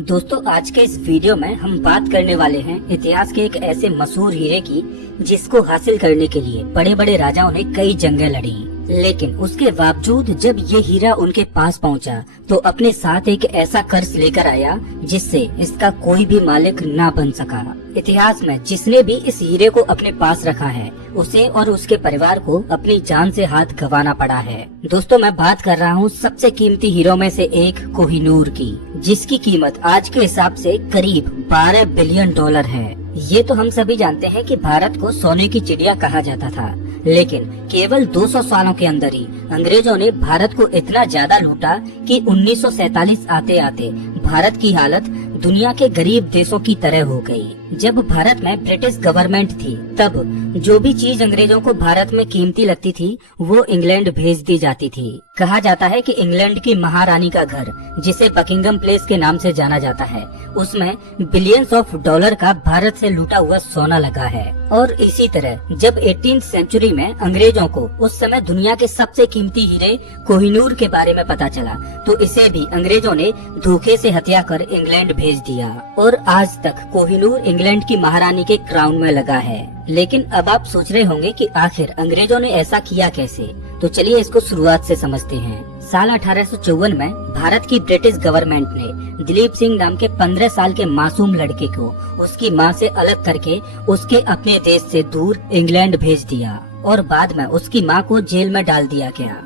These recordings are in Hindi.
दोस्तों आज के इस वीडियो में हम बात करने वाले हैं इतिहास के एक ऐसे मशहूर हीरे की जिसको हासिल करने के लिए बड़े बड़े राजाओं ने कई जंगें लड़ी, लेकिन उसके बावजूद जब ये हीरा उनके पास पहुंचा तो अपने साथ एक ऐसा कर्ज लेकर आया जिससे इसका कोई भी मालिक ना बन सका। इतिहास में जिसने भी इस हीरे को अपने पास रखा है उसे और उसके परिवार को अपनी जान से हाथ गंवाना पड़ा है। दोस्तों मैं बात कर रहा हूँ सबसे कीमती हीरों में से एक कोहिनूर की, जिसकी कीमत आज के हिसाब से करीब 12 बिलियन डॉलर है। ये तो हम सभी जानते हैं कि भारत को सोने की चिड़िया कहा जाता था, लेकिन केवल 200 सालों के अंदर ही अंग्रेजों ने भारत को इतना ज्यादा लूटा कि 1947 आते आते भारत की हालत दुनिया के गरीब देशों की तरह हो गई। जब भारत में ब्रिटिश गवर्नमेंट थी तब जो भी चीज अंग्रेजों को भारत में कीमती लगती थी वो इंग्लैंड भेज दी जाती थी। कहा जाता है कि इंग्लैंड की महारानी का घर, जिसे बकिंगम प्लेस के नाम से जाना जाता है, उसमें बिलियंस ऑफ डॉलर का भारत से लूटा हुआ सोना लगा है। और इसी तरह जब 18th सेंचुरी में अंग्रेजों को उस समय दुनिया के सबसे कीमती हीरे कोहिनूर के बारे में पता चला तो इसे भी अंग्रेजों ने धोखे से हत्या कर इंग्लैंड भेज दिया और आज तक कोहिनूर इंग्लैंड की महारानी के क्राउन में लगा है। लेकिन अब आप सोच रहे होंगे कि आखिर अंग्रेजों ने ऐसा किया कैसे, तो चलिए इसको शुरुआत से समझते हैं। साल 1854 में भारत की ब्रिटिश गवर्नमेंट ने दिलीप सिंह नाम के 15 साल के मासूम लड़के को उसकी मां से अलग करके उसके अपने देश से दूर इंग्लैंड भेज दिया और बाद में उसकी मां को जेल में डाल दिया गया।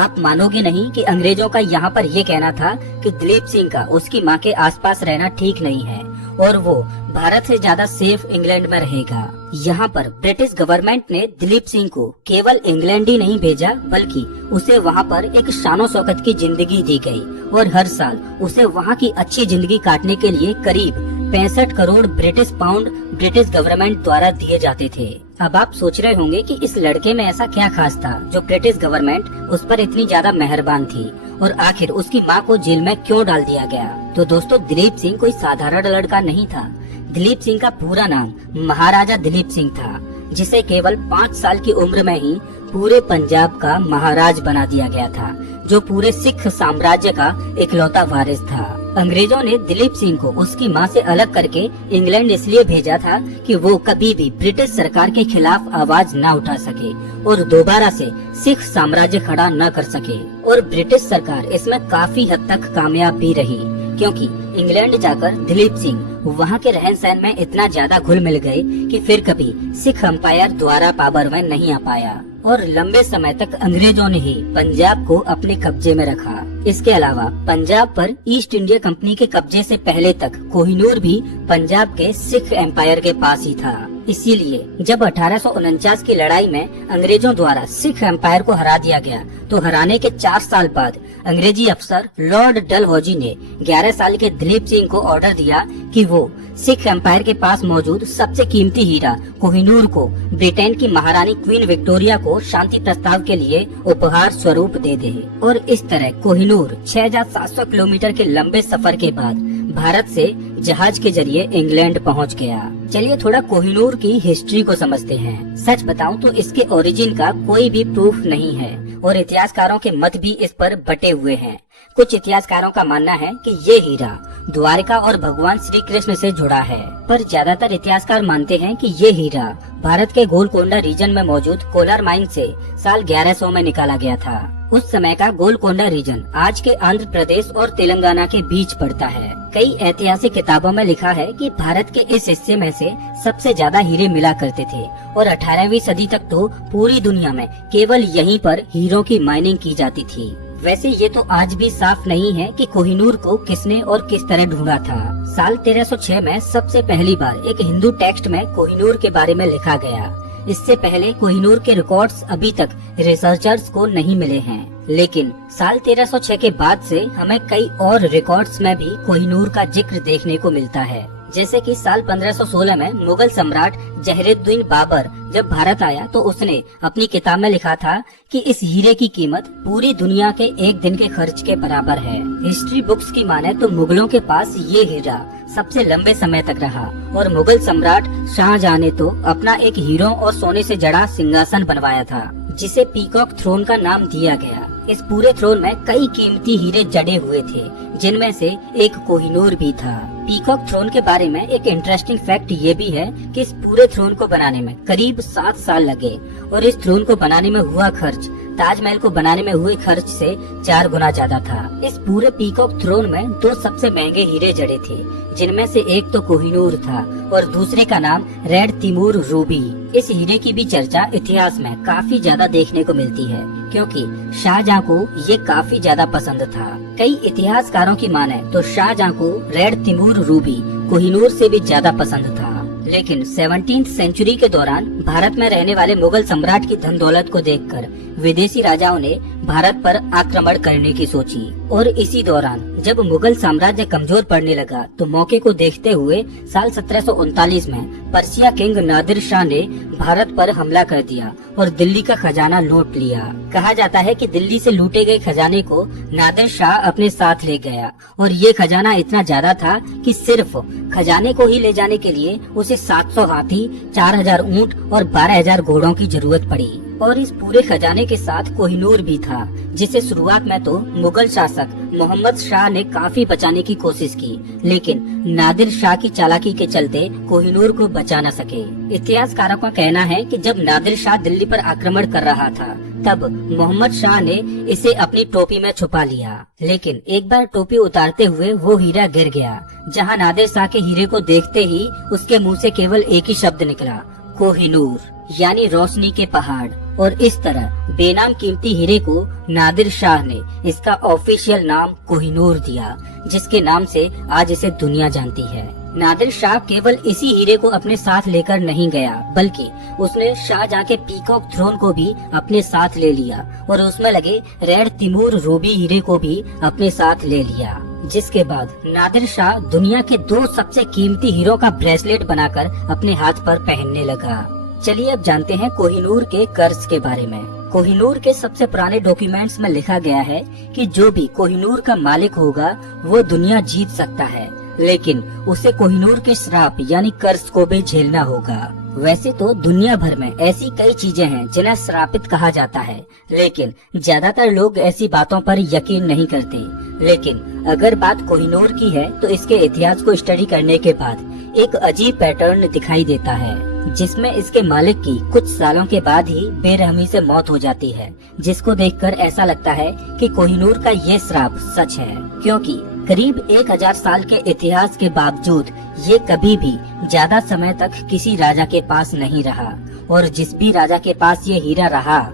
आप मानोगे नहीं कि अंग्रेजों का यहाँ पर ये कहना था कि दिलीप सिंह का उसकी मां के आसपास रहना ठीक नहीं है और वो भारत से ज्यादा सेफ इंग्लैंड में रहेगा। यहाँ पर ब्रिटिश गवर्नमेंट ने दिलीप सिंह को केवल इंग्लैंड ही नहीं भेजा बल्कि उसे वहाँ पर एक शानो शौकत की जिंदगी दी गई और हर साल उसे वहाँ की अच्छी जिंदगी काटने के लिए करीब 65 crore British pound British government द्वारा दिए जाते थे। अब आप सोच रहे होंगे कि इस लड़के में ऐसा क्या खास था जो ब्रिटिश गवर्नमेंट उस पर इतनी ज्यादा मेहरबान थी और आखिर उसकी मां को जेल में क्यों डाल दिया गया। तो दोस्तों दिलीप सिंह कोई साधारण लड़का नहीं था। दिलीप सिंह का पूरा नाम महाराजा दिलीप सिंह था, जिसे केवल 5 साल की उम्र में ही पूरे पंजाब का महाराज बना दिया गया था, जो पूरे सिख साम्राज्य का इकलौता वारिस था। अंग्रेजों ने दिलीप सिंह को उसकी मां से अलग करके इंग्लैंड इसलिए भेजा था कि वो कभी भी ब्रिटिश सरकार के खिलाफ आवाज न उठा सके और दोबारा से सिख साम्राज्य खड़ा न कर सके। और ब्रिटिश सरकार इसमें काफी हद तक कामयाब भी रही, क्योंकि इंग्लैंड जाकर दिलीप सिंह वहाँ के रहन सहन में इतना ज्यादा घुल मिल गए कि फिर कभी सिख एम्पायर द्वारा पावर में नहीं आ पाया और लंबे समय तक अंग्रेजों ने ही पंजाब को अपने कब्जे में रखा। इसके अलावा पंजाब पर ईस्ट इंडिया कंपनी के कब्जे से पहले तक कोहिनूर भी पंजाब के सिख एम्पायर के पास ही था। इसीलिए जब 1849 की लड़ाई में अंग्रेजों द्वारा सिख एम्पायर को हरा दिया गया तो हराने के 4 साल बाद अंग्रेजी अफसर लॉर्ड डलहौजी ने 11 साल के दिलीप सिंह को ऑर्डर दिया कि वो सिख एम्पायर के पास मौजूद सबसे कीमती हीरा कोहिनूर को ब्रिटेन की महारानी क्वीन विक्टोरिया को शांति प्रस्ताव के लिए उपहार स्वरूप दे दे। और इस तरह कोहिनूर 6700 किलोमीटर के लंबे सफर के बाद भारत से जहाज के जरिए इंग्लैंड पहुंच गया। चलिए थोड़ा कोहिनूर की हिस्ट्री को समझते हैं। सच बताऊं तो इसके ओरिजिन का कोई भी प्रूफ नहीं है और इतिहासकारों के मत भी इस पर बटे हुए हैं। कुछ इतिहासकारों का मानना है कि ये हीरा द्वारिका और भगवान श्री कृष्ण से जुड़ा है, पर ज्यादातर इतिहासकार मानते हैं कि ये हीरा भारत के गोलकोंडा रीजन में मौजूद कोलार माइन से साल 1100 में निकाला गया था। उस समय का गोलकोंडा रीजन आज के आंध्र प्रदेश और तेलंगाना के बीच पड़ता है। कई ऐतिहासिक किताबों में लिखा है कि भारत के इस हिस्से में से सबसे ज्यादा हीरे मिला करते थे और 18वीं सदी तक तो पूरी दुनिया में केवल यहीं पर हीरों की माइनिंग की जाती थी। वैसे ये तो आज भी साफ नहीं है कि कोहिनूर को किसने और किस तरह ढूंढा था। साल 1306 में सबसे पहली बार एक हिंदू टेक्स्ट में कोहिनूर के बारे में लिखा गया। इससे पहले कोहिनूर के रिकॉर्ड्स अभी तक रिसर्चर्स को नहीं मिले हैं, लेकिन साल 1306 के बाद से हमें कई और रिकॉर्ड्स में भी कोहिनूर का जिक्र देखने को मिलता है। जैसे कि साल 1516 में मुगल सम्राट जहरुद्दीन बाबर जब भारत आया तो उसने अपनी किताब में लिखा था कि इस हीरे की कीमत पूरी दुनिया के एक दिन के खर्च के बराबर है। हिस्ट्री बुक्स की माने तो मुगलों के पास ये हीरा सबसे लंबे समय तक रहा और मुगल सम्राट शाहजहां ने तो अपना एक हीरों और सोने से जड़ा सिंहासन बनवाया था, जिसे पीकॉक थ्रोन का नाम दिया गया। इस पूरे थ्रोन में कई कीमती हीरे जड़े हुए थे, जिनमें से एक कोहिनूर भी था। पीकॉक थ्रोन के बारे में एक इंटरेस्टिंग फैक्ट ये भी है कि इस पूरे थ्रोन को बनाने में करीब 7 साल लगे और इस थ्रोन को बनाने में हुआ खर्च ताजमहल को बनाने में हुए खर्च से 4 गुना ज्यादा था। इस पूरे पीकॉक थ्रोन में 2 सबसे महंगे हीरे जड़े थे, जिनमें से एक तो कोहिनूर था और दूसरे का नाम रेड तिमूर रूबी। इस हीरे की भी चर्चा इतिहास में काफी ज्यादा देखने को मिलती है, क्योंकि शाहजहां को ये काफी ज्यादा पसंद था। कई इतिहासकारों की माने तो शाहजहां को रेड तिमूर रूबी कोहिनूर से भी ज्यादा पसंद था। लेकिन 17वीं सेंचुरी के दौरान भारत में रहने वाले मुगल सम्राट की धन दौलत को देखकर विदेशी राजाओं ने भारत पर आक्रमण करने की सोची और इसी दौरान जब मुगल साम्राज्य कमजोर पड़ने लगा तो मौके को देखते हुए साल 1739 में पर्सिया किंग नादिर शाह ने भारत पर हमला कर दिया और दिल्ली का खजाना लूट लिया। कहा जाता है कि दिल्ली से लूटे गए खजाने को नादिर शाह अपने साथ ले गया और ये खजाना इतना ज्यादा था कि सिर्फ खजाने को ही ले जाने के लिए उसे 700 हाथी, 4000 ऊंट और 12000 घोड़ों की जरूरत पड़ी। और इस पूरे खजाने के साथ कोहिनूर भी था, जिसे शुरुआत में तो मुगल शासक मोहम्मद शाह ने काफी बचाने की कोशिश की, लेकिन नादिर शाह की चालाकी के चलते कोहिनूर को बचा न सके। इतिहासकारों का कहना है कि जब नादिर शाह दिल्ली पर आक्रमण कर रहा था तब मोहम्मद शाह ने इसे अपनी टोपी में छुपा लिया, लेकिन एक बार टोपी उतारते हुए वो हीरा गिर गया, जहां नादिर शाह के हीरे को देखते ही उसके मुंह से केवल एक ही शब्द निकला, कोहिनूर, यानी रोशनी के पहाड़। और इस तरह बेनाम कीमती हीरे को नादिर शाह ने इसका ऑफिशियल नाम कोहिनूर दिया, जिसके नाम से आज इसे दुनिया जानती है। नादिर शाह केवल इसी हीरे को अपने साथ लेकर नहीं गया, बल्कि उसने शाहजहां के पीकॉक थ्रोन को भी अपने साथ ले लिया और उसमें लगे रेड तिमूर रूबी हीरे को भी अपने साथ ले लिया। जिसके बाद नादिर शाह दुनिया के 2 सबसे कीमती हीरों का ब्रेसलेट बनाकर अपने हाथ पर पहनने लगा। चलिए अब जानते हैं कोहिनूर के कर्ज के बारे में। कोहिनूर के सबसे पुराने डॉक्यूमेंट्स में लिखा गया है कि जो भी कोहिनूर का मालिक होगा वो दुनिया जीत सकता है, लेकिन उसे कोहिनूर के श्राप यानी कर्ज को भी झेलना होगा। वैसे तो दुनिया भर में ऐसी कई चीजें हैं जिन्हें श्रापित कहा जाता है, लेकिन ज्यादातर लोग ऐसी बातों पर यकीन नहीं करते। लेकिन अगर बात कोहिनूर की है तो इसके इतिहास को स्टडी करने के बाद एक अजीब पैटर्न दिखाई देता है, जिसमें इसके मालिक की कुछ सालों के बाद ही बेरहमी से मौत हो जाती है, जिसको देखकर ऐसा लगता है कि कोहिनूर का ये श्राप सच है, क्योंकि करीब 1000 साल के इतिहास के बावजूद ये कभी भी ज्यादा समय तक किसी राजा के पास नहीं रहा और जिस भी राजा के पास ये हीरा रहा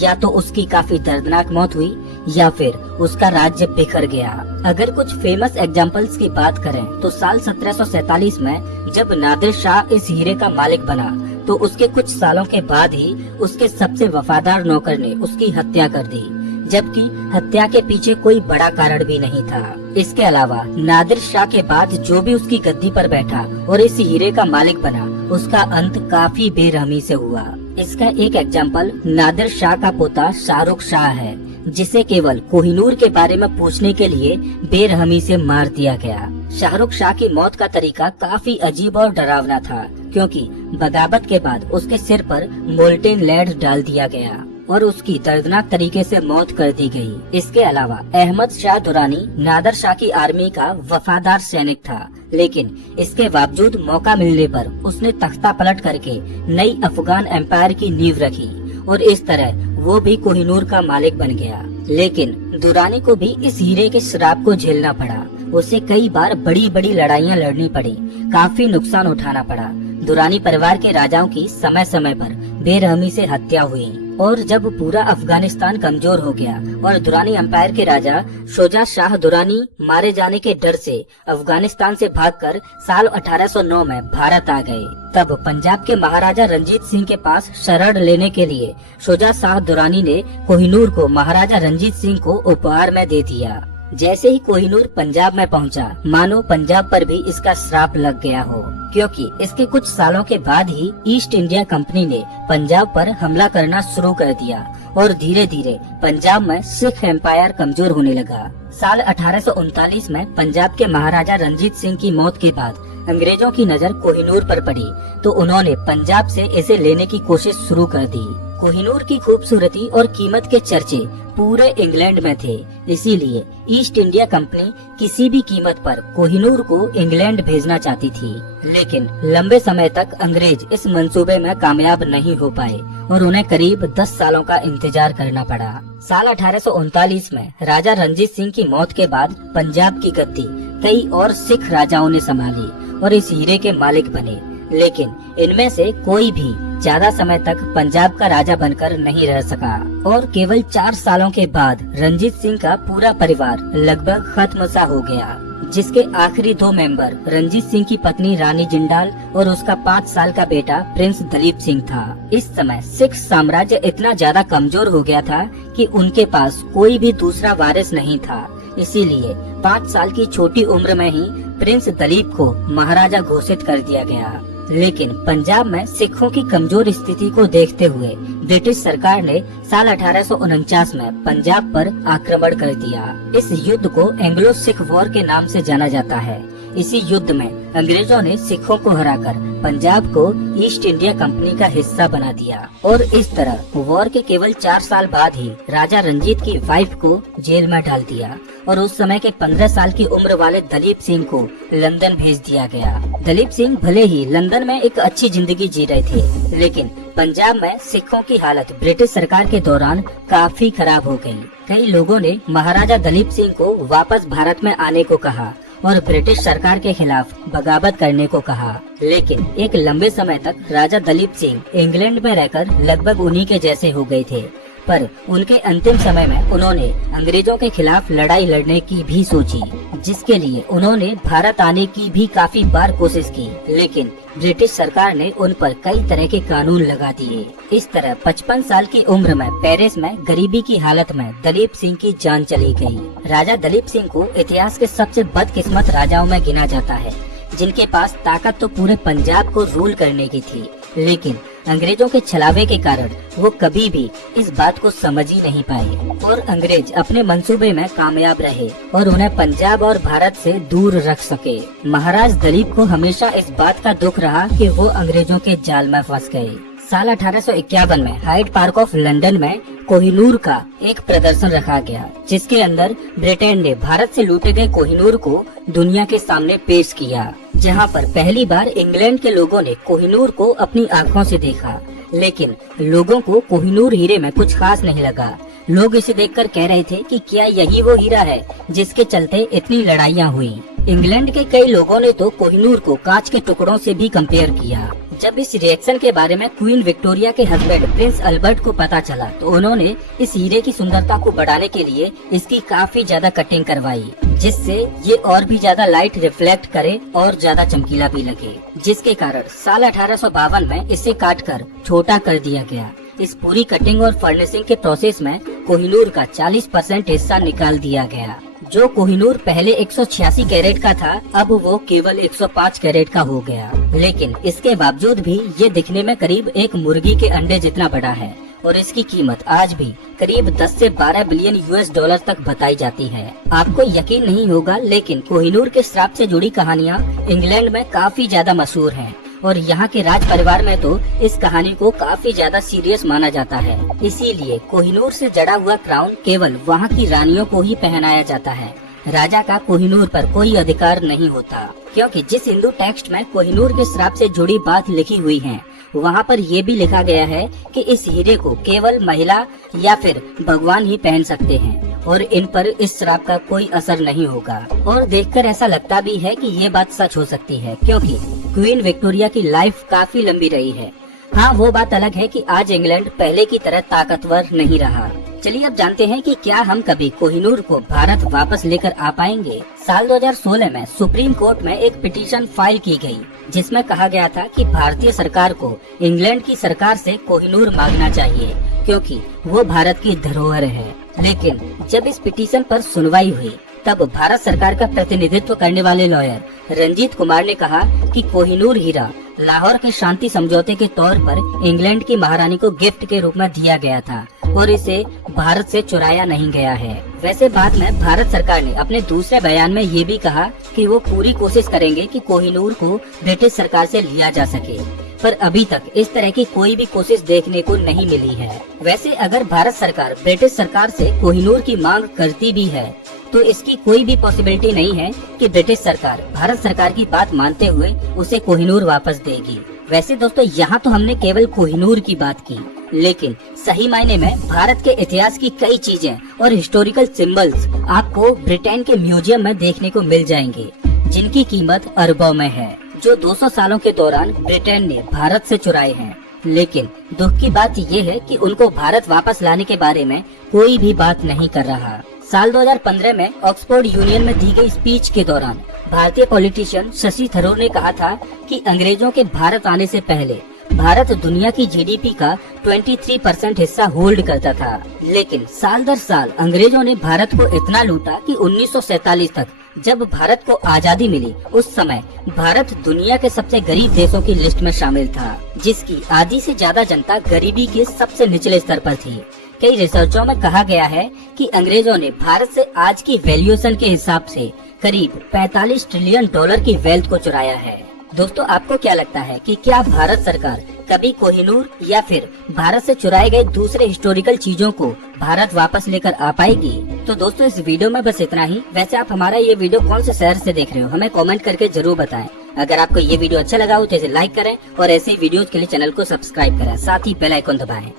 या तो उसकी काफी दर्दनाक मौत हुई या फिर उसका राज्य बिखर गया। अगर कुछ फेमस एग्जांपल्स की बात करें तो साल 1747 में जब नादिर शाह इस हीरे का मालिक बना तो उसके कुछ सालों के बाद ही उसके सबसे वफादार नौकर ने उसकी हत्या कर दी, जबकि हत्या के पीछे कोई बड़ा कारण भी नहीं था। इसके अलावा नादिर शाह के बाद जो भी उसकी गद्दी पर बैठा और इस हीरे का मालिक बना, उसका अंत काफी बेरहमी से हुआ। इसका एक एग्जाम्पल नादिर शाह का पोता शाहरुख शाह है, जिसे केवल कोहिनूर के बारे में पूछने के लिए बेरहमी से मार दिया गया। शाहरुख शाह की मौत का तरीका काफी अजीब और डरावना था, क्योंकि बगावत के बाद उसके सिर पर मोल्टेन लेड डाल दिया गया और उसकी दर्दनाक तरीके से मौत कर दी गई। इसके अलावा अहमद शाह दुरानी नादिर शाह की आर्मी का वफादार सैनिक था, लेकिन इसके बावजूद मौका मिलने पर उसने तख्ता पलट करके नई अफगान एम्पायर की नींव रखी और इस तरह वो भी कोहिनूर का मालिक बन गया। लेकिन दुरानी को भी इस हीरे के श्राप को झेलना पड़ा। उसे कई बार बड़ी बड़ी लड़ाइयाँ लड़नी पड़ी, काफी नुकसान उठाना पड़ा। दुरानी परिवार के राजाओं की समय समय पर बेरहमी से हत्या हुई और जब पूरा अफगानिस्तान कमजोर हो गया और दुरानी एम्पायर के राजा शुजा शाह दुरानी मारे जाने के डर से अफगानिस्तान से भागकर साल 1809 में भारत आ गए, तब पंजाब के महाराजा रंजीत सिंह के पास शरण लेने के लिए शुजा शाह दुरानी ने कोहिनूर को महाराजा रंजीत सिंह को उपहार में दे दिया। जैसे ही कोहिनूर पंजाब में पहुंचा, मानो पंजाब पर भी इसका श्राप लग गया हो, क्योंकि इसके कुछ सालों के बाद ही ईस्ट इंडिया कंपनी ने पंजाब पर हमला करना शुरू कर दिया और धीरे धीरे पंजाब में सिख एम्पायर कमजोर होने लगा। साल 1839 में पंजाब के महाराजा रंजीत सिंह की मौत के बाद अंग्रेजों की नजर कोहिनूर पर पड़ी तो उन्होंने पंजाब से इसे लेने की कोशिश शुरू कर दी, कोहिनूर की खूबसूरती और कीमत के चर्चे पूरे इंग्लैंड में थे, इसीलिए ईस्ट इंडिया कंपनी किसी भी कीमत पर कोहिनूर को इंग्लैंड भेजना चाहती थी। लेकिन लंबे समय तक अंग्रेज इस मंसूबे में कामयाब नहीं हो पाए और उन्हें करीब 10 सालों का इंतजार करना पड़ा। साल 1839 में राजा रंजीत सिंह की मौत के बाद पंजाब की गद्दी कई और सिख राजाओं ने संभाली और इस हीरे के मालिक बने, लेकिन इनमें से कोई भी ज्यादा समय तक पंजाब का राजा बनकर नहीं रह सका और केवल 4 सालों के बाद रंजीत सिंह का पूरा परिवार लगभग खत्म सा हो गया, जिसके आखिरी 2 मेंबर रंजीत सिंह की पत्नी रानी जिंदाल और उसका 5 साल का बेटा प्रिंस दलीप सिंह था। इस समय सिख साम्राज्य इतना ज्यादा कमजोर हो गया था कि उनके पास कोई भी दूसरा वारिस नहीं था, इसीलिए 5 साल की छोटी उम्र में ही प्रिंस दलीप को महाराजा घोषित कर दिया गया। लेकिन पंजाब में सिखों की कमजोर स्थिति को देखते हुए ब्रिटिश सरकार ने साल 1849 में पंजाब पर आक्रमण कर दिया। इस युद्ध को एंग्लो सिख वॉर के नाम से जाना जाता है। इसी युद्ध में अंग्रेजों ने सिखों को हराकर पंजाब को ईस्ट इंडिया कंपनी का हिस्सा बना दिया और इस तरह वॉर के केवल 4 साल बाद ही राजा रंजीत की वाइफ को जेल में डाल दिया और उस समय के 15 साल की उम्र वाले दलीप सिंह को लंदन भेज दिया गया। दलीप सिंह भले ही लंदन में एक अच्छी जिंदगी जी रहे थे, लेकिन पंजाब में सिखों की हालत ब्रिटिश सरकार के दौरान काफी खराब हो गई। कई लोगों ने महाराजा दलीप सिंह को वापस भारत में आने को कहा और ब्रिटिश सरकार के खिलाफ बगावत करने को कहा, लेकिन एक लंबे समय तक राजा दलीप सिंह इंग्लैंड में रहकर लगभग उन्हीं के जैसे हो गए थे। पर उनके अंतिम समय में उन्होंने अंग्रेजों के खिलाफ लड़ाई लड़ने की भी सोची, जिसके लिए उन्होंने भारत आने की भी काफी बार कोशिश की, लेकिन ब्रिटिश सरकार ने उन पर कई तरह के कानून लगा दिए। इस तरह 55 साल की उम्र में पेरिस में गरीबी की हालत में दलीप सिंह की जान चली गई। राजा दलीप सिंह को इतिहास के सबसे बदकिस्मत राजाओं में गिना जाता है, जिनके पास ताकत तो पूरे पंजाब को रूल करने की थी, लेकिन अंग्रेजों के छलावे के कारण वो कभी भी इस बात को समझ ही नहीं पाए और अंग्रेज अपने मंसूबे में कामयाब रहे और उन्हें पंजाब और भारत से दूर रख सके। महाराज दलीप को हमेशा इस बात का दुख रहा कि वो अंग्रेजों के जाल में फंस गए। साल 1851 में हाइड पार्क ऑफ लंदन में कोहिनूर का एक प्रदर्शन रखा गया, जिसके अंदर ब्रिटेन ने भारत से लूटे गए कोहिनूर को दुनिया के सामने पेश किया, जहां पर पहली बार इंग्लैंड के लोगों ने कोहिनूर को अपनी आंखों से देखा। लेकिन लोगों को कोहिनूर हीरे में कुछ खास नहीं लगा। लोग इसे देखकर कह रहे थे कि क्या यही वो हीरा है जिसके चलते इतनी लड़ाइयाँ हुई। इंग्लैंड के कई लोगों ने तो कोहिनूर को कांच के टुकड़ों से भी कंपेयर किया। जब इस रिएक्शन के बारे में क्वीन विक्टोरिया के हस्बैंड प्रिंस अल्बर्ट को पता चला तो उन्होंने इस हीरे की सुंदरता को बढ़ाने के लिए इसकी काफी ज्यादा कटिंग करवाई, जिससे ये और भी ज्यादा लाइट रिफ्लेक्ट करे और ज्यादा चमकीला भी लगे, जिसके कारण साल 1852 में इसे काटकर छोटा कर दिया गया। इस पूरी कटिंग और फर्निशिंग के प्रोसेस में कोहिनूर का 40% हिस्सा निकाल दिया गया। जो कोहिनूर पहले 186 कैरेट का था, अब वो केवल 105 कैरेट का हो गया। लेकिन इसके बावजूद भी ये दिखने में करीब एक मुर्गी के अंडे जितना बड़ा है और इसकी कीमत आज भी करीब 10 से 12 बिलियन US डॉलर तक बताई जाती है। आपको यकीन नहीं होगा, लेकिन कोहिनूर के श्राप से जुड़ी कहानियाँ इंग्लैंड में काफी ज्यादा मशहूर हैं और यहाँ के राज परिवार में तो इस कहानी को काफी ज्यादा सीरियस माना जाता है। इसीलिए कोहिनूर से जड़ा हुआ क्राउन केवल वहाँ की रानियों को ही पहनाया जाता है। राजा का कोहिनूर पर कोई अधिकार नहीं होता, क्योंकि जिस हिंदू टेक्स्ट में कोहिनूर के श्राप से जुड़ी बात लिखी हुई है, वहाँ पर ये भी लिखा गया है कि इस हीरे को केवल महिला या फिर भगवान ही पहन सकते हैं और इन पर इस श्राप का कोई असर नहीं होगा। और देखकर ऐसा लगता भी है कि ये बात सच हो सकती है, क्योंकि क्वीन विक्टोरिया की लाइफ काफी लंबी रही है। हाँ, वो बात अलग है कि आज इंग्लैंड पहले की तरह ताकतवर नहीं रहा। चलिए अब जानते हैं कि क्या हम कभी कोहिनूर को भारत वापस लेकर आ पाएंगे। साल 2016 में सुप्रीम कोर्ट में एक पिटीशन फाइल की गई, जिसमें कहा गया था कि भारतीय सरकार को इंग्लैंड की सरकार से कोहिनूर मांगना चाहिए, क्योंकि वो भारत की धरोहर है। लेकिन जब इस पिटीशन पर सुनवाई हुई, तब भारत सरकार का प्रतिनिधित्व करने वाले लॉयर रंजीत कुमार ने कहा कि कोहिनूर हीरा लाहौर के शांति समझौते के तौर पर इंग्लैंड की महारानी को गिफ्ट के रूप में दिया गया था और इसे भारत से चुराया नहीं गया है। वैसे बाद में भारत सरकार ने अपने दूसरे बयान में ये भी कहा कि वो पूरी कोशिश करेंगे कि कोहिनूर को ब्रिटिश सरकार से लिया जा सके। पर अभी तक इस तरह की कोई भी कोशिश देखने को नहीं मिली है। वैसे अगर भारत सरकार ब्रिटिश सरकार से कोहिनूर की मांग करती भी है तो इसकी कोई भी पॉसिबिलिटी नहीं है कि ब्रिटिश सरकार भारत सरकार की बात मानते हुए उसे कोहिनूर वापस देगी। वैसे दोस्तों यहाँ तो हमने केवल कोहिनूर की बात की, लेकिन सही मायने में भारत के इतिहास की कई चीजें और हिस्टोरिकल सिंबल्स आपको ब्रिटेन के म्यूजियम में देखने को मिल जाएंगे, जिनकी कीमत अरबों में है, जो 200 सालों के दौरान ब्रिटेन ने भारत से चुराए हैं। लेकिन दुख की बात ये है कि उनको भारत वापस लाने के बारे में कोई भी बात नहीं कर रहा। साल 2015 में ऑक्सफोर्ड यूनियन में दी गई स्पीच के दौरान भारतीय पॉलिटिशियन शशि थरूर ने कहा था कि अंग्रेजों के भारत आने से पहले भारत दुनिया की जीडीपी का 23% हिस्सा होल्ड करता था। लेकिन साल दर साल अंग्रेजों ने भारत को इतना लूटा कि 1947 तक जब भारत को आजादी मिली उस समय भारत दुनिया के सबसे गरीब देशों की लिस्ट में शामिल था, जिसकी आधी से ज्यादा जनता गरीबी के सबसे निचले स्तर पर थी। कई रिसर्चों में कहा गया है कि अंग्रेजों ने भारत से आज की वैल्यूएशन के हिसाब से करीब 45 ट्रिलियन डॉलर की वेल्थ को चुराया है। दोस्तों आपको क्या लगता है कि क्या भारत सरकार कभी कोहिनूर या फिर भारत से चुराए गए दूसरे हिस्टोरिकल चीजों को भारत वापस लेकर आ पाएगी? तो दोस्तों इस वीडियो में बस इतना ही। वैसे आप हमारा ये वीडियो कौन से शहर से देख रहे हो हमें कमेंट करके जरूर बताएं। अगर आपको ये वीडियो अच्छा लगा हो तो इसे लाइक करें और ऐसे वीडियोज के लिए चैनल को सब्सक्राइब करें, साथ ही बेल आइकन दबाएं।